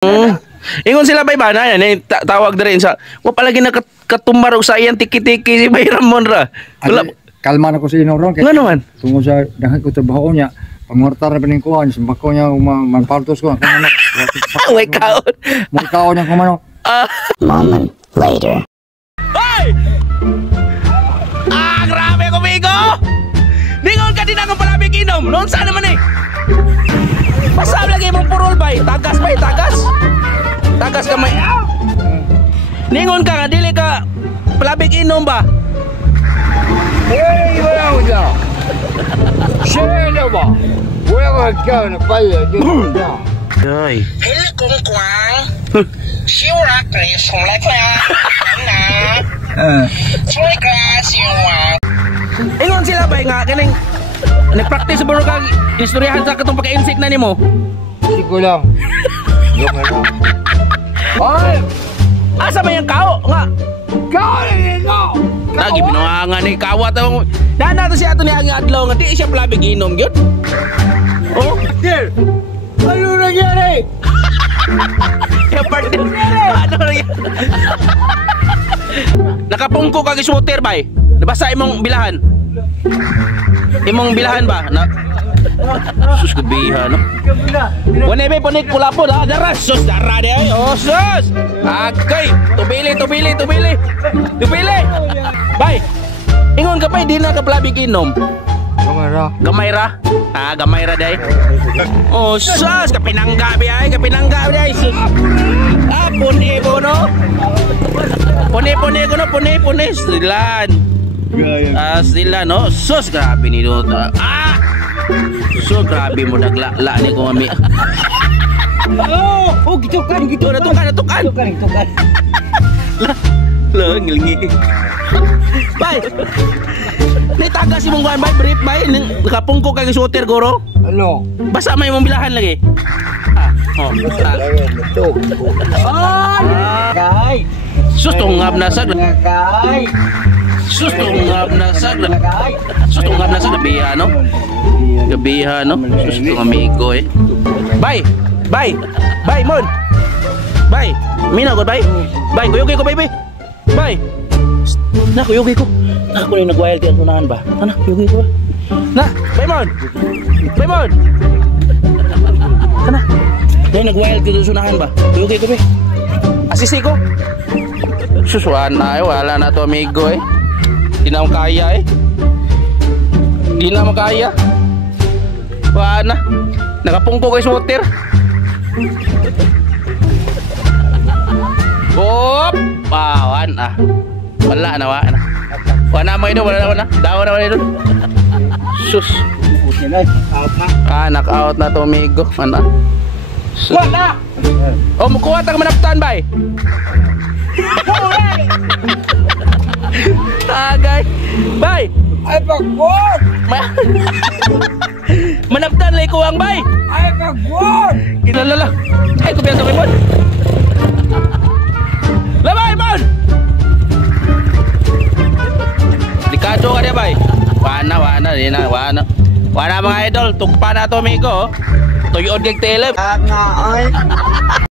Ingon sila bay ba na yan tawag na rin sa wa palagi nakatumbar og sa iyang tiki-tiki si Bay Ramon ra. Wala Kalma na ko sa inorong nga naman. Tungkol sa dahil ko trabaho niya. Pangortar na pining kuha, sambako niya magpartos ko. Way kaon. May kaon niya kumano. Moment later. Hoy! Grabe ko bigo. Ningon ka din akong palabig inom. Noon saan naman eh. Pasab lagi mong purol bay. Tagas bay, tagas. Tagas ka may. Ningon ka nga dili ka palabig inom ba? Hey, wala ko dyan. Siya na ba? Wala ka na pala. Ay. 黑公公，小啊，对，从来快啊，从来个小啊。 Ingon sila bay nga kaning nagpractice bro kag istoryahan sa katong pagka-insect na nimo. Hindi ko lang. Ay! Asa man yung kao nga? Kao lang ito! Lagi binuhangan ni kawat ang nana to siya ato ni ang adlaw nga di siya palabig inom gyud. Oh, Sir! Ano nangyari? yung partner. Ano nangyari? Nakapungko kag shooter bay. Nabasa imong bilahan. Imong bilahan ba? Na sus gabiha no. Wala ba punik pula po da dara sus dara de oh sus. Okay, tubili. Bay. Ingon ka pa di na ka palabig inom. Kamera. Gamay ra. Gamay ra day. Oh sus kapinangga ay sus. Puni ko no. Puni ko no, puni stilan. Sila no. Sus grabe ni Dota. So grabe mo nagla ni ko mami. Oh, gitu kan. Natukan. Lah ngelingi. Bay. Ni tagas imong kuan bay, brief bay, nakapungko kag shooter goro. Ano? Basa may imong bilahan lagi. Kay! Sus tungab na sag. Kay! Sus tungab na sag. Gabiha no. Sus tong amigo eh. Bay, mon. Bay, mina ko bay. Bay, kuyog ko bay. Bay. Na kuyog ko. Ako na nag-wild ang unahan ba? Ana, kuyog ko ba? Na, bay mon. Kana. Dahil nag-wild dito sa unahan ba? Kuyog ko ba? Asisi ko. Susuan na wala na to amigo eh. Di na makaya eh. Wala na. Nakapungko kay shooter. Hop! Pawan Wala na. Wala mo ito, wala. Daw na ito. Sus. Knock-out na to amigo. Ano? Wala! Oh, mukuha tang manaptan bay. Tagay. Bay. Ay pagbuot! Manaptan lay ko ang bay. Ay pagbuot! Kinalala. Ay, kubiyaso kay Mon. Labay, Mon! Likado ka niya, bay. Wana mga idol. Tugpa na to, amigo. Tuyod kag telep. Nga ay.